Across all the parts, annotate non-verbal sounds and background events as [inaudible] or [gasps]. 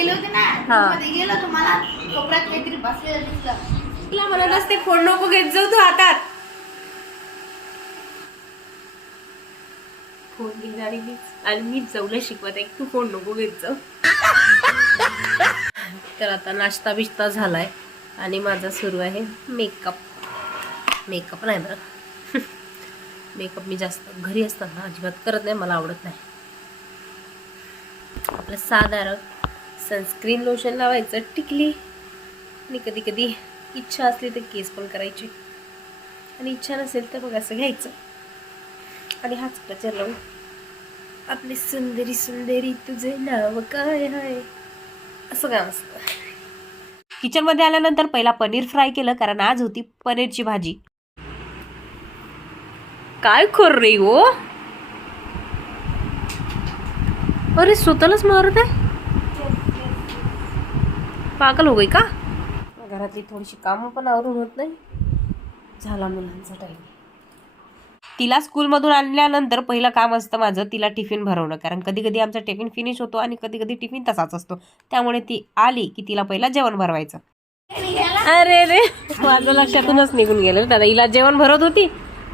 गेले होते ना. मध्ये गेलो तर मला कोपऱ्यात काहीतरी बसलेलं दिसलं. तुला म्हणत असते फोन नको घेत जाऊ तू हातात. फोन घेणारी मीच. आणि मीच जाऊला शिकवत आहे तू फोन नको घेत जाऊ. तर आता नाश्ता बिश्ता झालाय आणि माझा सुरू आहे मेकअप मेकअप नाही बरं. मेकअप मी जास्त घरी असताना अजिबात करत नाही मला आवडत नाही. आपलं साधारण सनस्क्रीन लोशन लावायचं टिकली. आणि कधी कधी इच्छा असली तर केस पण करायची. आणि इच्छा नसेल तर मग असं घ्यायचं. आणि हाच प्रचार लावून आपली सुंदरी सुंदरी तुझे नाव काय आहे? असं काय असतं. किचनमध्ये आल्यानंतर पहिला पनीर फ्राय केलं कारण आज होती पनीरची भाजी. काय कर रे हो? अरे स्वतःलाच मारत आहे? पागल हो गई का? घरातली थोडीशी कामं पण आवरून होत नाही. झाला मुलांचा टाईम तिला स्कूलमधून आणल्यानंतर पहिलं काम असतं माझं तिला टिफिन भरवणं. कारण कधी कधी आमचा टिफिन फिनिश होतो आणि कधी कधी टिफिन तसाच असतो. त्यामुळे ती आली की तिला पहिला जेवण भरवायचं. अरे रे! माझं लक्षातूनच निघून गेलं. दादा हिला जेवण भरवत होती?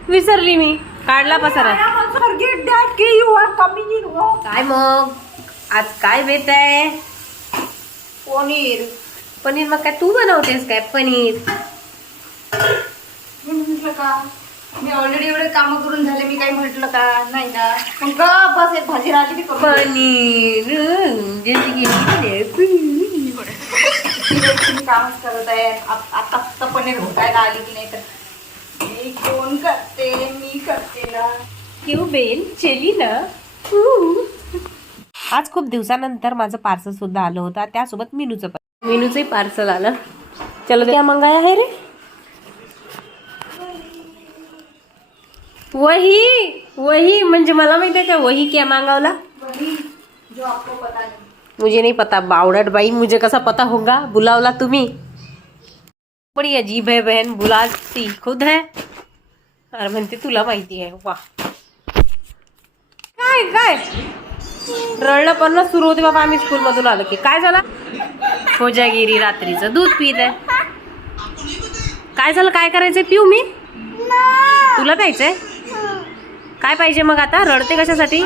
विसरली मी. काढला पसारा. काय मग? आज काय बेत आहे? पनीर. पनीर मग काय तू बनवतेस काय? पनीर. मी म्हटलं का? मी ऑलरेडी एवढे काम करून झाले मी काही म्हटलं का? नाही ना. मग का बस एक भाजी राहिली ती. पनीर. मी कामच करत आहे. आत- फक्त पनीर घोटायला आली की नाही तर. मी कोण करते? मी करते ना. क्यू बेल चली ना. आज खूप दिवसानंतर माझं पार्सल सुद्धा आलं होतं. त्यासोबत मेनूचं पण. मिनूचंही पार्सल आलं. चलो क्या मंगाया आहे रे. वही वही म्हणजे मला माहिती आहे का वही क्या मांगावला? मुझे नहीं पता बावड़ट बाई मुझे कसा पता होगा? बुलावला तुम्ही. बड़ी अजीब है बहन बुलाती खुद है. अरे म्हणते तुला माहिती आहे वा काय काय? रडणं पण सुरू होते बाबा आम्ही स्कूलमधून आलो की. काय झालं? खोजागिरी रात्रीचं दूध पित आहे काय झालं? काय करायचंय? पिऊ मी? तुला प्यायचंय? काय पाहिजे मग आता? रडते कशासाठी?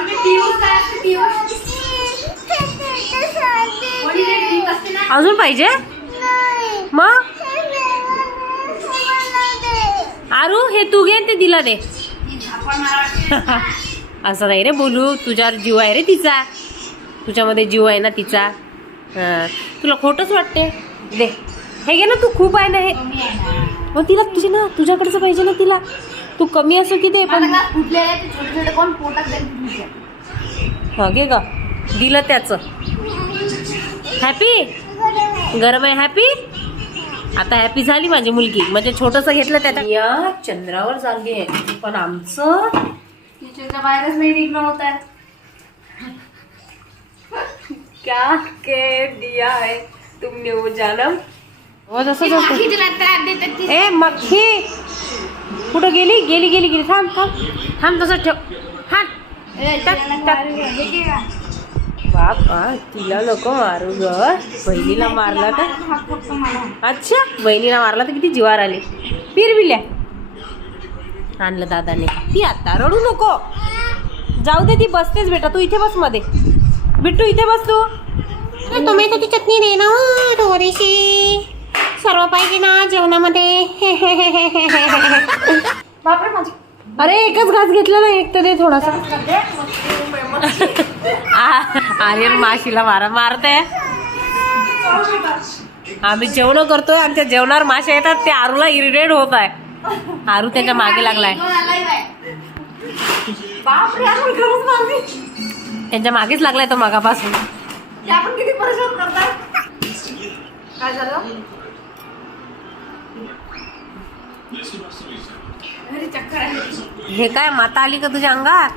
अजून पाहिजे? मग? आरू हे तू घे ते दिला दे. [laughs] असं नाही रे बोलू. तुझ्यावर जीव आहे रे तिचा. तुझ्यामध्ये जीव आहे ना तिचा. हां. तुला खोटंच वाटते दे. हे घे ना तू खूप आहे ना हे. मग तिला तुझे ना तुझ्याकडचं पाहिजे ना तिला. तू कमी असो की दे पण का फुटलेले आहे ते छोटे छोटे कोण? पोटात जाईल तुझ्या हा घे ग. दिलं त्याचं. हॅपी गरम आहे हॅपी आता हॅपी झाली माझी मुलगी. म्हणजे छोटस घेतलं त्याच्या या चंद्रावर चालली आहे पण आमचं किचनच्या बाहेरच नाही निघणं होत आहे क्या के दिया है तुमने वो जानम? हो तसंच होतं बाकी तुला त्रास देतात ती ए मक्खी! कुठं गेली गेली गेली गेली थांब थांब थांब तसं ठेव हा टाक, टाक. हे? बापा तिला नको मारू ग बहिणीला मारला हा मला अच्छा बहिणीला मारला तर किती जीवार आले. फिरविल्या आणलं दादाने. ती आता रडू नको. जाऊ दे ती बसतेच बेटा. तू इथे बसमध्ये. बिट्टू इथे बस तू. टोमॅटोची चटणी दे ना थोडीशी. सर्व पाहिजे ना जेवणामध्ये. [laughs] अरे एकच घास घेतला ना एक तर दे थोडासा. [laughs] आ- आर्यन माशीला मारा मारते. आम्ही जेवण करतोय आमच्या जेवणावर मासे येतात ते आरूला इरिटेट होत आहे. आरू त्याच्यामागे लागलाय. त्यांच्या मागेच लागलाय तो मागापासून. काय झालं? हे काय माता आली का तुझ्या अंगात?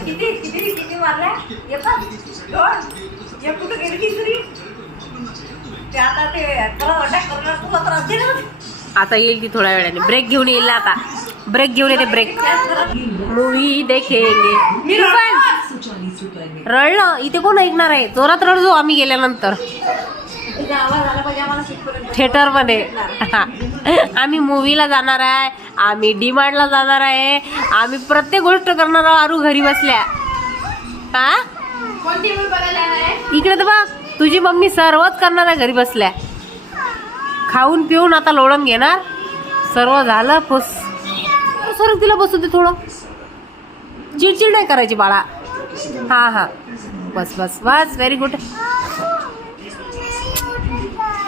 किती किती किती मारल्या? एक कुठं गेली तिसरी? ते आता ते परत अटॅक करणार तुला त्रास देणार आता येईल ती थोड्या वेळाने. ब्रेक घेऊन येईल ना आता. ब्रेक घेऊन येते ब्रेक मूवी देखेंगे. पण रडलं. इथे कोण ऐकणार आहे? जोरात रडजो आम्ही गेल्यानंतर. तुझा आवाज आला पाहिजे आम्हाला शिकपर्यंत थिएटरमध्ये आम्ही मूवीला जाणार आहे. आम्ही डीमार्टला जाणार आहे. आम्ही प्रत्येक गोष्ट करणार आहोत आरू घरी बसल्या. हा? कोणती मूवी बघायला येणार आहे इकडे तर बघ तुझी मम्मी सर्वच करणार आहे घरी बसल्या. खाऊन पिऊन आता लोळण घेणार. सर्व झालं फुस. सर तिला बसू दे थोडं. चिडचिड नाही करायची बाळा. हा हा. बस बस बस व्हेरी गुड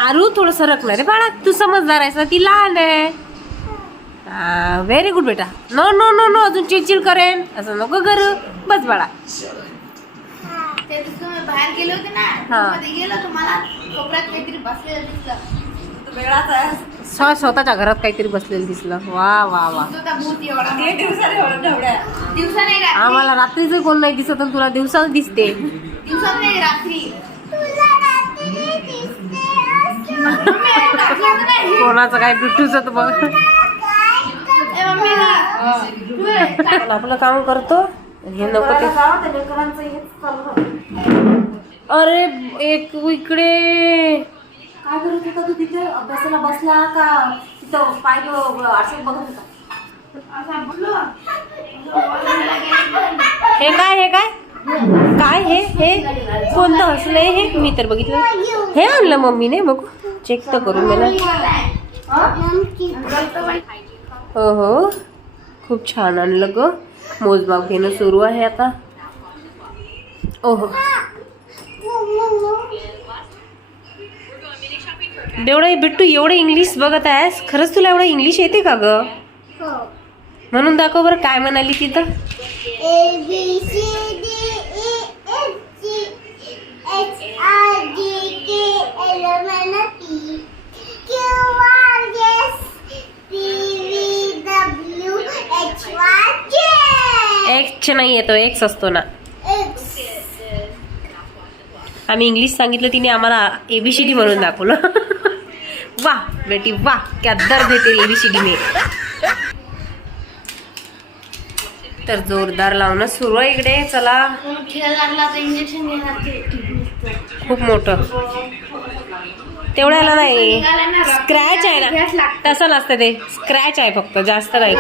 आरू थोडं सरकणार रे बाळा. तू समजदार आहेस ना ती लहान आहे. व्हेरी गुड बेटा. नो नो नो नो अजून चिडचिड करेन. असं नको करू. बस बाळा. ते बाहेर गेले होते ना हा. मध्ये गेलो तुम्हाला कोपऱ्यात काहीतरी बसलेलं दिसलं. तू वेगळाच आहे. स्व- स्वतःच्या घरात काहीतरी बसलेलं दिसलं. वा वा वा. तो त्या भूत एवढा ते दिवसाने एवढं ढवळ्या. दिवसा नाही रात्री. आम्हाला रात्रीचं कोण नाही दिसत आणि तुला दिवसाच दिसते. दिवसात नाही रात्री. [laughs] कोणाचं काय बिट्टूच तर बघ. ए, मम्मी ना. तू ये. आपण आपलं काम करतो. हे नको ते. जावं ते लेकरांचं हेच चालू राहतं. अरे एक इकडे. काय करत होता तू तिथे? अभ्यासाला बसला का? तिथं पाय आरशात बघत होता. हे काय हे काय? काय हे? हे कोणतं? हसलं हे मी तर बघितलं. हे आणलं मम्मीने बघू. चेक तर करून मला. हो हो. खूप छान आणलं ग. मोजमाप घेणं सुरू आहे आता. ओहो. एवढं बिट्टू एवढं इंग्लिश बघत आहेस? खरंच तुला एवढं इंग्लिश येते का ग? म्हणून दाखव बरं काय म्हणाली तिथं A B एक्स नाही येतो एक्स असतो ना. आम्ही इंग्लिश सांगितलं तिने आम्हाला एबीसीडी म्हणून दाखवलं. [laughs] वा बेटी वा क्या दर देते एबीसीडी ने तर जोरदार लावणं सुरू आहे इकडे चला. खूप मोठं. तेवढ्याला नाही. स्क्रॅच आहे ना. तसं नसतं ते. स्क्रॅच आहे फक्त जास्त नाही.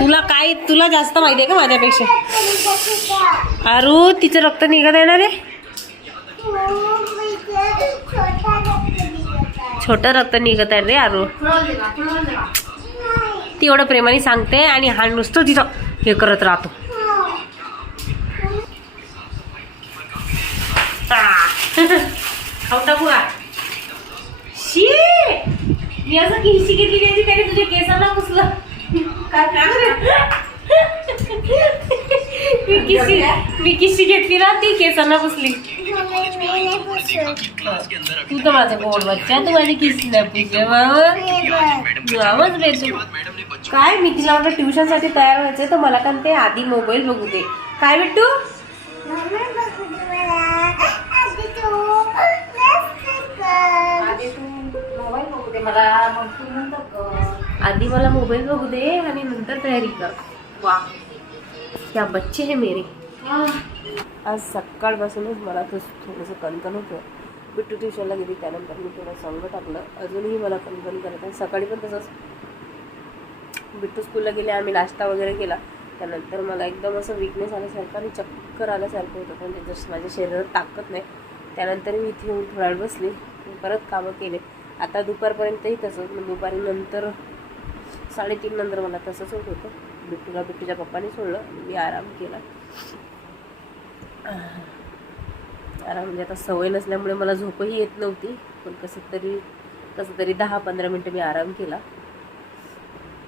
तुला काय तुला जास्त माहिती आहे का माझ्यापेक्षा? अरू तिचं रक्त निघत आहे ना रे? छोटं रक्त निघत आहे रे अरू. ती एवढं प्रेमाने सांगते आणि हा नुसतं तिथं हे करत राहतो. आ. [laughs] खाऊन टाकू का? शी मी असं किशी घेतली त्याची त्याने तुझ्या केसाला पुसलं. काय मी किशी मी किशी घेतली ना ती केसांना पुसली. तू तर माझा गोड बच्चा तू माझी किशी नाही पुसले बरोबर? आवाज देतो काय मी तिला म्हटलं ट्युशनसाठी तयार व्हायचंय तर मला पण ते आधी मोबाईल बघू दे. काय बिट्टू? मला मग तू नंतर कर. आधी मला मोबाईल बघू दे आणि नंतर तयारी कर. वा. क्या बच्चे है मेरे. आज सकाळपासूनच मला तर थोडंसं कणकण होतं. बिट्टू ट्युशनला गेली त्यानंतर मी थोडं संग टाकलं. अजूनही मला कणकण करत आहे. सकाळी पण तसंच. बिट्टू स्कूलला गेले आम्ही नाश्ता वगैरे केला. त्यानंतर मला एकदम असं विकनेस आल्यासारखं आणि चक्कर आल्यासारखं होतं. पण ते जसं माझ्या शरीरात ताकद नाही. त्यानंतर मी इथे येऊन थोडा वेळ बसली. परत कामं केले. आता दुपारपर्यंतही तसंच मग म्हणजे दुपारी नंतर साडेतीन नंतर मला तसंच होत होतं. बिट्टूला बिट्टूच्या पप्पाने सोडलं. मी आराम केला. आराम म्हणजे आता सवय नसल्यामुळे मला झोपही येत नव्हती. पण कसं तरी कसं तरी दहा पंधरा मिनटं मी आराम केला.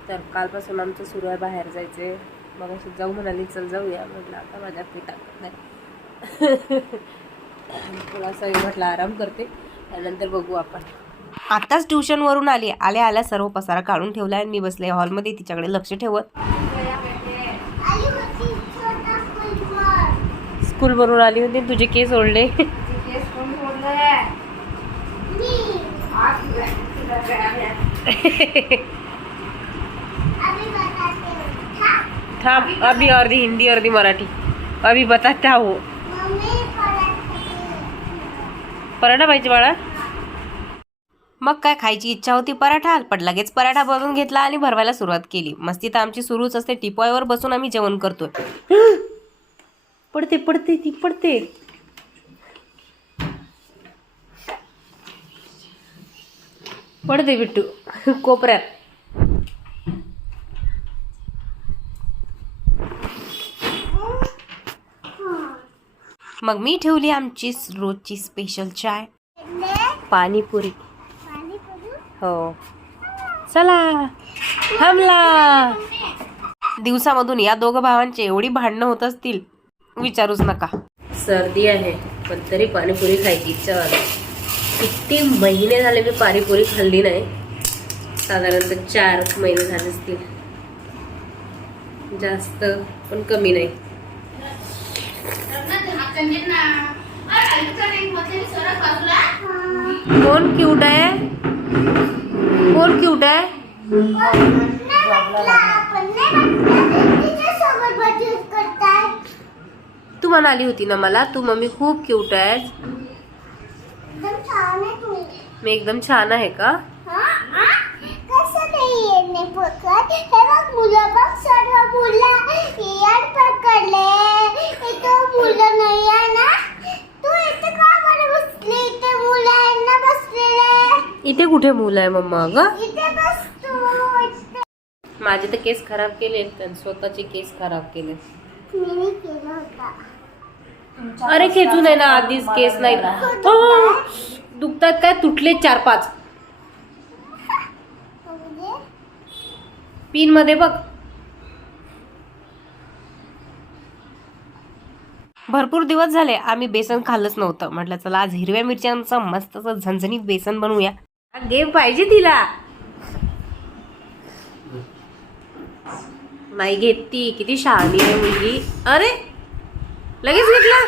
तर कालपासून आमचं सुरू आहे बाहेर जायचे मग अशी जाऊ म्हणाली चल जाऊया. म्हटलं आता माझ्या काही ताकद नाही. [laughs] थोडासा म्हटलं आराम करते. त्यानंतर बघू आपण. आताच ट्युशनवरून आली. आल्या आल्या सर्व पसारा काढून ठेवला आणि मी बसले. हॉलमध्ये तिच्याकडे लक्ष ठेवत. स्कूलवरून आली होती. तुझे केस ओढले. थांब. अभी अर्धी हिंदी अर्धी मराठी. अभी बताता हो. पराठा पाहिजे बाळा. मग काय खायची इच्छा होती? पराठा पण लगेच पराठा बनवून घेतला आणि भरवायला सुरुवात केली. मस्ती तर आमची सुरूच असते. टिपॉयवर बसून आम्ही जेवण करतोय. [gasps] पडते पडते ती पडते. पडते बिट्टू. [laughs] कोपऱ्यात. मग मी ठेवली आमची रोजची स्पेशल चाय. पाणीपुरी. हो. चला. हमला दिवसामधून या दोघं भावांची एवढी भांडणं होत असतील विचारूच नका. सर्दी आहे पण तरी पाणीपुरी खायची इच्छा झाली. किती महिने झाले मी पाणीपुरी खाल्ली नाही. साधारणतः चार महिने झाले असतील. जास्त पण कमी नाही. कोण क्यूट आहे? कोण क्यूट आहे आपण नाही तिच्यासोबत बदलून करताय तू म्हणाली होती ना मला तू मम्मी खूप क्यूट आहे एकदम छान आहे तू मी एकदम छान आहे का हा? हा? कसं नाही येणे पकड हे बघ मुलं बघ सर्व मुलं याड पकडले इथं मुलं कुठे मुलं आहे मम्मा ग? इथे बस तू इथे. माझे तर केस खराब केले स्वतःचे केस खराब केले मी केला होता. अरे खेचून आहे ना आधीच केस नाही. हो, दुखतात काय? तुटले चार पाच. म्हणजे? पिनमध्ये बघ. भरपूर दिवस झाले आम्ही बेसन खाल्लंच नव्हतं. म्हटलं चला आज हिरव्या मिरच्यांचं मस्त असं झणझणीत बेसन बनवूया. गेम पाहिजे तिला. नाही घेत ती किती शहाणी आहे मुलगी. अरे लगेच घेतला?